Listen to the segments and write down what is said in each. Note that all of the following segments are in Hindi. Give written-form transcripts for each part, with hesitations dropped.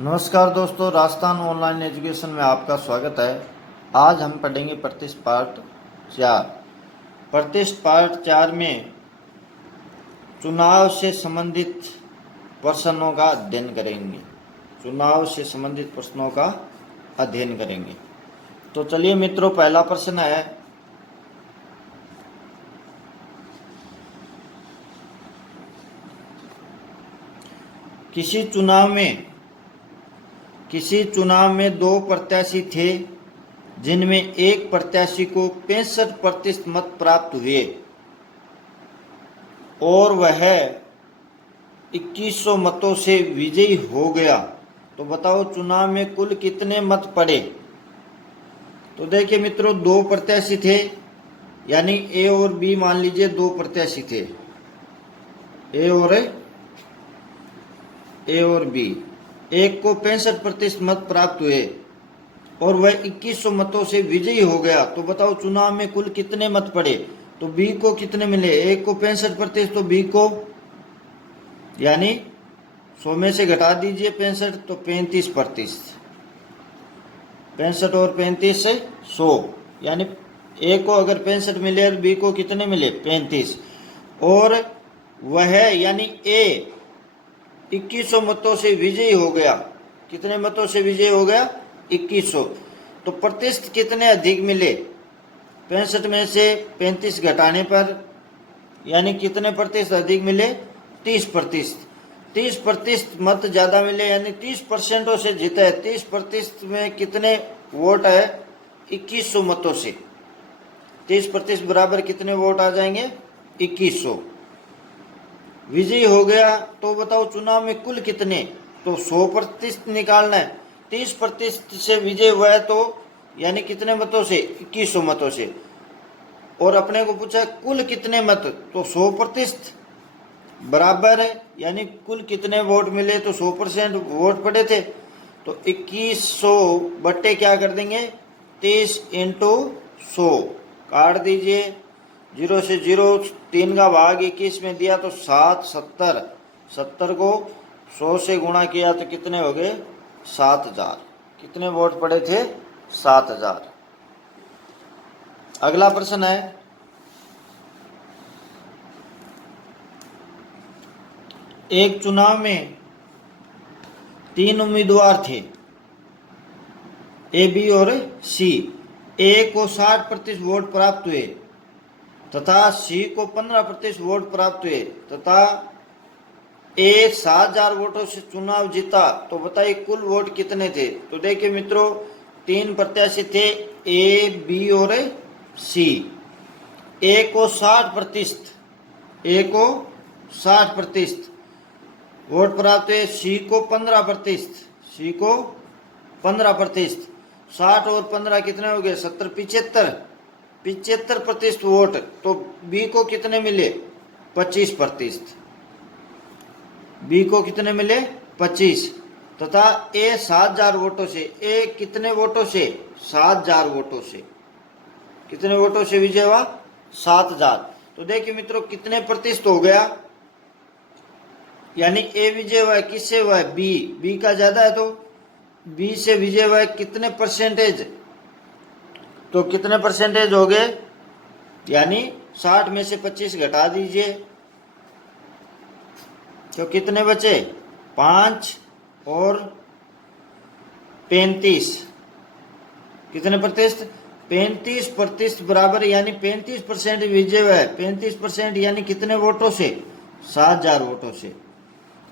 नमस्कार दोस्तों, राजस्थान ऑनलाइन एजुकेशन में आपका स्वागत है। आज हम पढ़ेंगे प्रतिष्ठ पाठ 4। प्रतिष्ठ पाठ 4 में चुनाव से संबंधित प्रश्नों का अध्ययन करेंगे। तो चलिए मित्रों, पहला प्रश्न है, किसी चुनाव में 2 प्रत्याशी थे जिनमें एक प्रत्याशी को 65% मत प्राप्त हुए और वह 2100 मतों से विजयी हो गया। तो बताओ चुनाव में कुल कितने मत पड़े। तो देखिए मित्रों, 2 प्रत्याशी थे, यानी ए और बी मान लीजिए 2 प्रत्याशी थे, ए और बी। एक को 65% मत प्राप्त हुए और वह 2100 मतों से विजयी हो गया। तो बताओ चुनाव में कुल कितने मत पड़े। तो बी को कितने मिले, एक को 65%, तो बी को यानी 100 में से घटा दीजिए 65, तो 35%। 65 और 35 से 100, यानी ए को अगर 65 मिले और बी को कितने मिले 35, और वह यानी ए 2100 मतों से विजयी हो गया। कितने मतों से विजयी हो गया, 2100। तो प्रतिशत कितने अधिक मिले, 65 में से 35 घटाने पर, यानी कितने प्रतिशत अधिक मिले, 30%। 30% मत ज्यादा मिले, यानी 30% से जीता है। 30% में कितने वोट है, 2100 मतों से। 30% बराबर कितने वोट आ जाएंगे, 2100। विजयी हो गया। तो बताओ चुनाव में कुल कितने, तो 100% निकालना है। 30% से विजय हुआ है, तो यानी कितने मतों से, 2100 मतों से। और अपने को पूछा कुल कितने मत, तो 100% बराबर है, यानी कुल कितने वोट मिले, तो 100% वोट पड़े थे। तो 2100 बट्टे क्या कर देंगे, 30 × 100 काट दीजिए। 0 से 0, 3 का भाग 21 में दिया तो 7, 70। 70 को 100 से गुणा किया तो कितने हो गए, 7000। कितने वोट पड़े थे, 7000। अगला प्रश्न है, एक चुनाव में 3 उम्मीदवार थे, ए, बी और सी। ए को 60% वोट प्राप्त हुए तथा सी को 15% वोट प्राप्त हुए तथा ए 7000 वोटों से चुनाव जीता। तो बताइए कुल वोट कितने थे। तो देखिए मित्रों, 3 प्रत्याशी थे, ए, बी और सी। ए को 60% वोट प्राप्त हुए, सी को 15%, 60 और 15 कितने हो गए, 70, 75% वोट। तो बी को कितने मिले, 25%। बी को कितने मिले, 25। तथा ए 7000 वोटों से, ए कितने वोटों से, 7000 वोटों से। कितने वोटों से विजय हुआ, 7000। तो देखिए मित्रों कितने प्रतिशत हो गया, यानी ए विजय हुआ है, किससे हुआ है, बी का ज्यादा है, तो बी से विजय हुआ है कितने परसेंटेज, तो कितने परसेंटेज हो गए, यानी 60 में से 25 घटा दीजिए तो कितने बचे, 5 और 35। कितने प्रतिशत, 35% बराबर, यानी 35% विजय हुआ है। 35% यानी कितने वोटों से, 7000 वोटों से।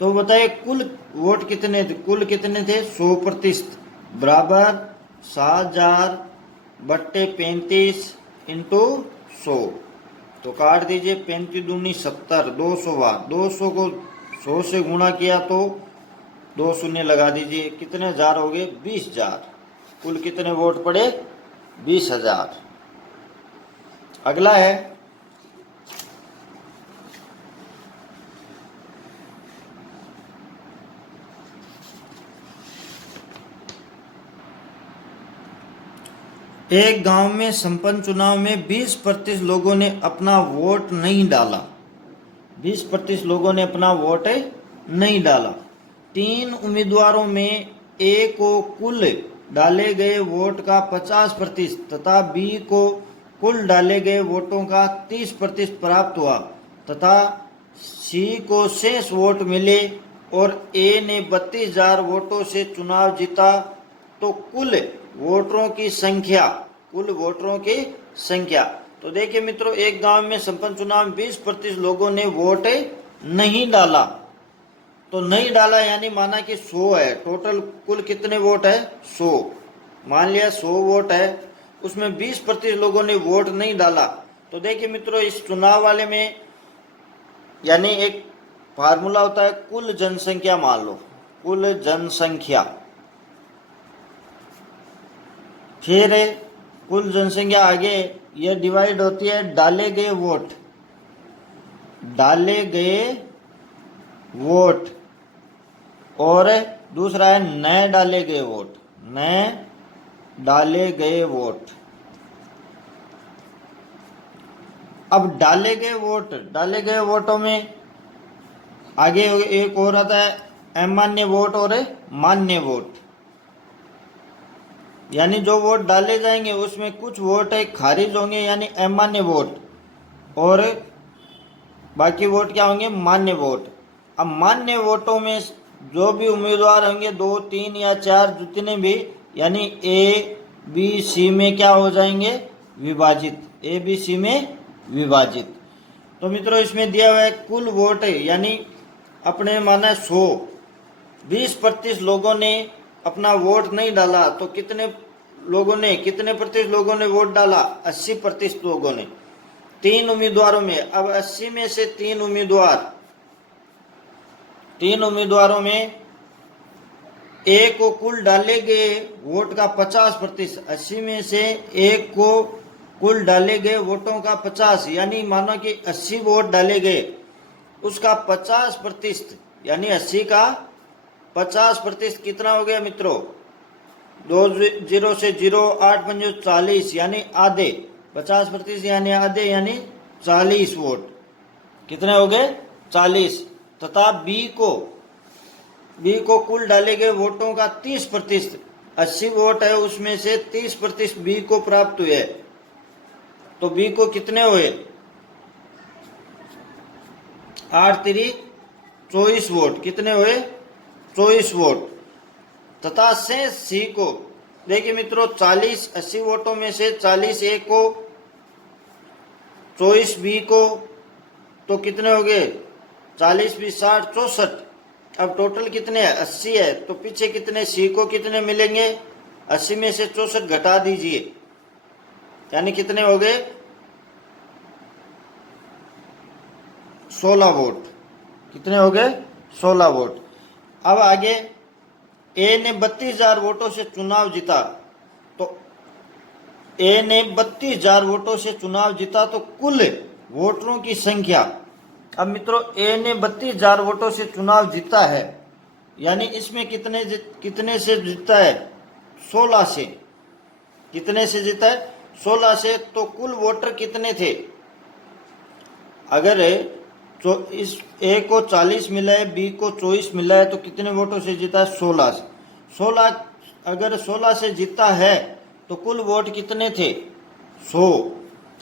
तो बताइए कुल वोट कितने थे, 100% बराबर 7000 बट्टे 35 × 100। तो काट दीजिए, 35 दूनी 70, 200 बार। 200 को 100 से गुणा किया तो 2 शून्य लगा दीजिए, कितने हजार हो गए, 20000। कुल कितने वोट पड़े, 20000। अगला है, एक गांव में संपन्न चुनाव में 20% लोगों ने अपना वोट नहीं डाला। 20% लोगों ने अपना वोट नहीं डाला। 3 उम्मीदवारों में ए को कुल डाले गए वोट का 50% तथा बी को कुल डाले गए वोटों का 30% प्राप्त हुआ तथा सी को शेष वोट मिले और ए ने 32,000 वोटों से चुनाव जीता, तो कुल वोटरों की संख्या। तो देखिए मित्रों, एक गांव में संपन्न चुनाव में 20% लोगों ने वोट नहीं डाला। तो नहीं डाला यानी माना कि 100 है, टोटल कुल कितने वोट है? 100। मान लिया 100 वोट है, उसमें 20% लोगों ने वोट नहीं डाला। तो देखिए मित्रों, इस चुनाव वाले में यानी एक फार्मूला होता है कुल जनसंख्या। मान लो कुल जनसंख्या, फिर कुल जनसंख्या आगे यह डिवाइड होती है डाले गए वोट और दूसरा है नए डाले गए वोट। अब डाले गए वोटों में आगे एक और आता है अमान्य वोट और मान्य वोट। यानी जो वोट डाले जाएंगे उसमें कुछ वोट खारिज होंगे यानी अमान्य वोट, और बाकी वोट क्या होंगे? मान्य वोट। अब मान्य वोटों में जो भी उम्मीदवार होंगे 2, 3 या 4 जितने भी, यानी ए बी सी में क्या हो जाएंगे? विभाजित। ए बी सी में विभाजित। तो मित्रों, इसमें दिया हुआ है कुल वोट यानी अपने माना 100, 20% लोगों ने अपना वोट नहीं डाला, तो कितने प्रतिशत लोगों ने वोट डाला? 80% लोगों ने। 3 उम्मीदवारों में, अब 80 में से 3 उम्मीदवारों में एक को कुल डाले गए वोट का 50%, 80 में से एक को कुल डाले गए वोटों का 50, यानी मानो कि 80 वोट डाले गए, उसका 50% यानी 80 का 50% कितना हो गया मित्रों? 2 0 से 0, 8 5 40 यानी आधे। 50% यानी आधे यानी 40 वोट। कितने हो गए? 40। तथा बी को कुल डाले गए वोटों का 30%, 80 वोट है उसमें से 30% बी को प्राप्त हुए। तो बी को कितने हुए? 8 3 24 वोट। कितने हुए? 24 वोट। तथा शेष सी को, देखिए मित्रों, 40 80 वोटों में से 40 ए को, 24 बी को, तो कितने हो गए? 40 20 60 64। अब टोटल कितने है? 80 है, तो पीछे कितने सी को कितने मिलेंगे? 80 में से 64 घटा दीजिए, यानी कितने हो गए? 16 वोट। कितने हो गए? 16 वोट। अब आगे ए ने 32,000 वोटों से चुनाव जीता, तो ए ने 32,000 वोटों से चुनाव जीता, तो कुल वोटरों की संख्या। अब मित्रों, ए ने 32,000 वोटों से चुनाव जीता है, यानी इसमें कितने से जीता है? 16 से। कितने से जीता है? 16 से। तो कुल वोटर कितने थे? अगर इस ए को 40 मिला है, बी को 24 मिला है, तो कितने वोटों से जीता है? 16 से। 16 अगर 16 से जीता है तो कुल वोट कितने थे? 100।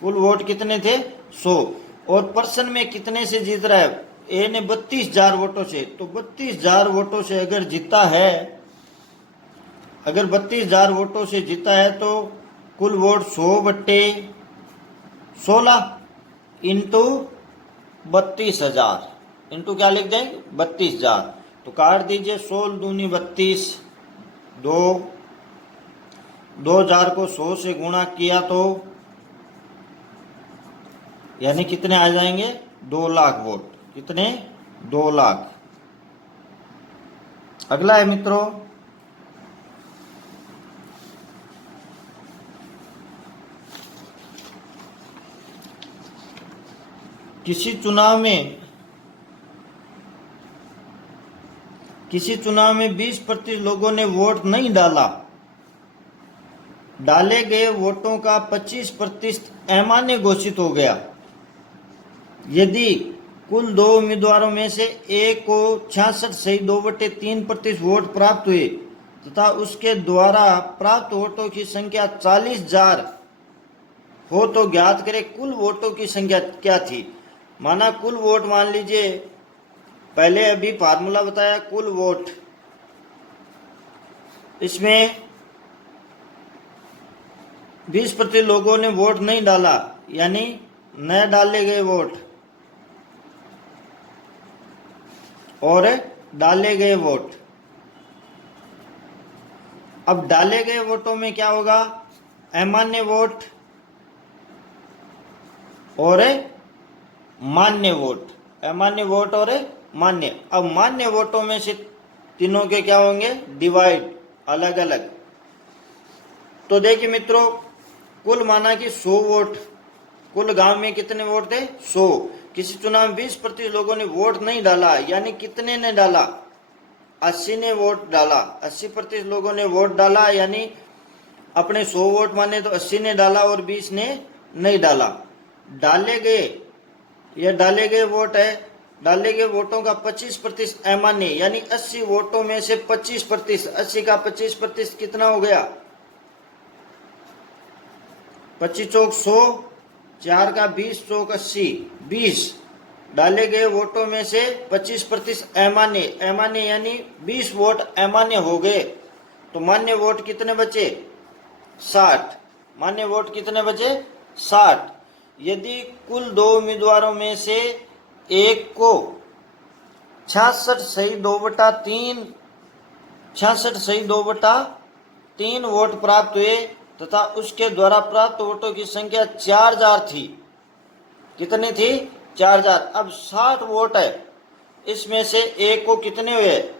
कुल वोट कितने थे? 100। और पर्सन में कितने से जीत रहा है? ए ने 32,000 वोटों से, तो 32,000 वोटों से अगर जीता है, अगर 32,000 वोटों से जीता है, तो कुल वोट 100/16 इंटू 32,000 इंटू क्या लिख देंगे? 32,000। तो काट दीजिए, 16 दूनी 32, 2,000 को 100 से गुणा किया तो यानी कितने आ जाएंगे? 2 लाख वोट। कितने? 2 लाख। अगला है मित्रों, किसी चुनाव में 20% लोगों ने वोट नहीं डाला, डाले गए वोटों का 25% अमान्य घोषित हो गया। यदि कुल 2 उम्मीदवारों में से ए को 66 सही 2/3% वोट प्राप्त हुए तथा उसके द्वारा प्राप्त वोटों की संख्या 40,000 हो तो ज्ञात करें कुल वोटों की संख्या क्या थी। माना कुल वोट, मान लीजिए पहले अभी फार्मूला बताया कुल वोट, इसमें 20% लोगों ने वोट नहीं डाला, यानी न डाले गए वोट और डाले गए वोट। अब डाले गए वोटों में क्या होगा, अमान्य वोट और मान्य वोट, अमान्य वोट और मान्य। अब मान्य वोटों में से तीनों के क्या होंगे, डिवाइड, अलग अलग। तो देखिए मित्रों, कुल माना कि 100 वोट, कुल गांव में कितने वोट थे, 100। किसी चुनाव में 20% लोगों ने वोट नहीं डाला, यानी कितने ने डाला, 80 ने वोट डाला, 80% लोगों ने वोट डाला, यानी अपने 100 वोट माने तो 80 ने डाला और 20 ने नहीं डाला। डाले गए, यह डाले गए वोट है, डाले गए वोटों का 25% अमान्य, यानी 80 वोटों में से 25%, 80 का 25% कितना हो गया, 25 चौक 100, 4 का 20 चौक 80, 20। डाले गए वोटों में से 25% अमान्य, अमान्य यानी 20 वोट अमान्य हो गए, तो मान्य वोट कितने बचे, 60। मान्य वोट कितने बचे, 60। यदि कुल 2 उम्मीदवारों में से एक को 66 सही 2/3, 66 सही 2/3 वोट प्राप्त हुए तथा उसके द्वारा प्राप्त वोटों की संख्या 4000 थी, कितनी थी, 4000। अब 60 वोट है, इसमें से एक को कितने हुए,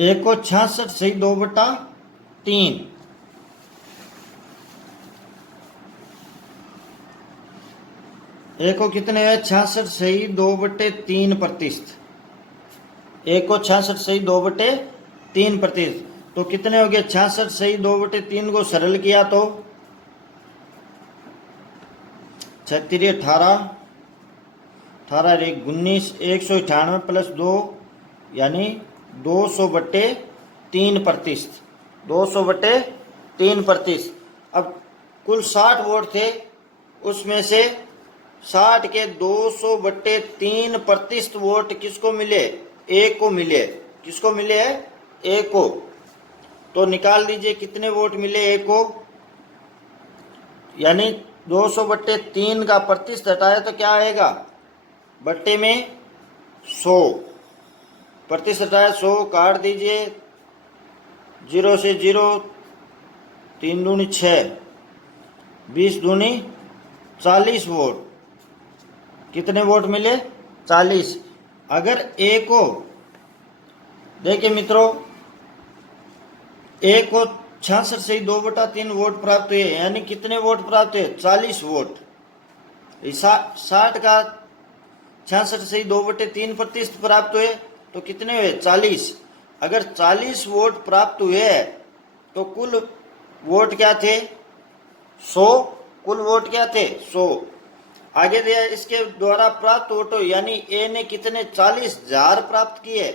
एक को 66 सही 2/3, एक को कितने हुए, 66 सही 2/3%, एक को 66 सही 2/3%, तो कितने हो गए, 66 सही 2/3 को सरल किया तो 36 18, 18 एक 19, 198 प्लस 2 यानी 200/3%, 200/3%। अब कुल 60 वोट थे, उसमें से 60 के 200/3% वोट किसको मिले, एक को मिले, किसको मिले, एक को। तो निकाल दीजिए कितने वोट मिले एक को, यानी 200/3 का प्रतिशत हटाए तो क्या आएगा, बट्टे में 100, प्रतिशत हटाए 100, काट दीजिए 0 से 0, 3 दूनी 6, 20 दूनी 40 वोट, कितने वोट मिले, 40। अगर ए को, देखिए मित्रों, ए को 66 से 2/3 वोट प्राप्त हुए, यानी कितने वोट प्राप्त हुए, 40 वोट। 60 का 66 से 2/3% प्राप्त हुए, तो कितने हुए, 40। अगर 40 वोट प्राप्त हुए तो कुल वोट क्या थे, 100, कुल वोट क्या थे, 100। आगे दिया इसके द्वारा प्राप्त वोटों, यानी ए ने कितने, 40,000 प्राप्त किए,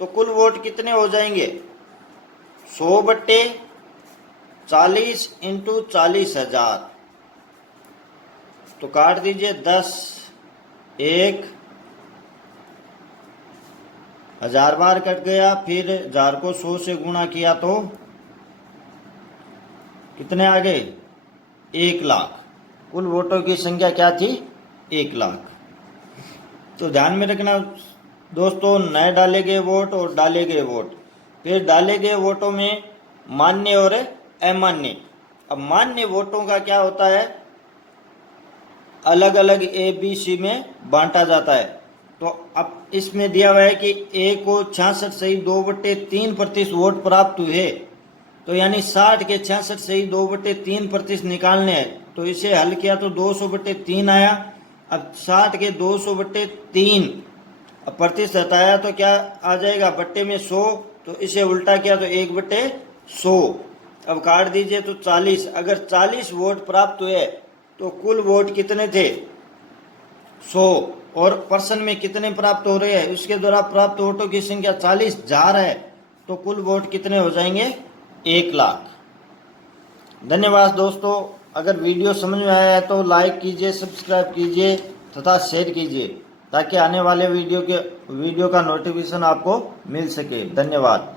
तो कुल वोट कितने हो जाएंगे, 100/40 इंटू 40,000, तो काट दीजिए 10, 1, 1000 बार कट गया, फिर 1000 को 100 से गुणा किया तो कितने आ गए, 1 लाख। कुल वोटों की संख्या क्या थी, 1 लाख। तो ध्यान में रखना दोस्तों, नए डाले गए वोट और डाले गए वोट। फिर डाले गए वोटों में मान्य और अमान्य। अब मान्य वोटों का क्या होता है, अलग अलग ए बी सी में बांटा जाता है। तो अब इसमें दिया हुआ है कि ए को 66 सही 2/3% वोट प्राप्त हुए, तो यानी 60 के 66 सही 2/3% निकालने हैं, तो इसे हल किया तो 200/3 आया। अब 60 के 200/3 अब प्रतिशत हटाया तो क्या आ जाएगा, बट्टे में 100, तो इसे उल्टा किया तो 1/100। अब काट दीजिए तो 40। अगर 40 वोट प्राप्त हुए तो कुल वोट कितने थे, 100। और पर्सन में कितने प्राप्त हो रहे हैं, उसके द्वारा प्राप्त वोटों की संख्या 40,000 है, तो कुल वोट कितने हो जाएंगे? 1,00,000। धन्यवाद दोस्तों। अगर वीडियो समझ में आया है तो लाइक कीजिए, सब्सक्राइब कीजिए तथा शेयर कीजिए, ताकि आने वाले वीडियो का नोटिफिकेशन आपको मिल सके। धन्यवाद।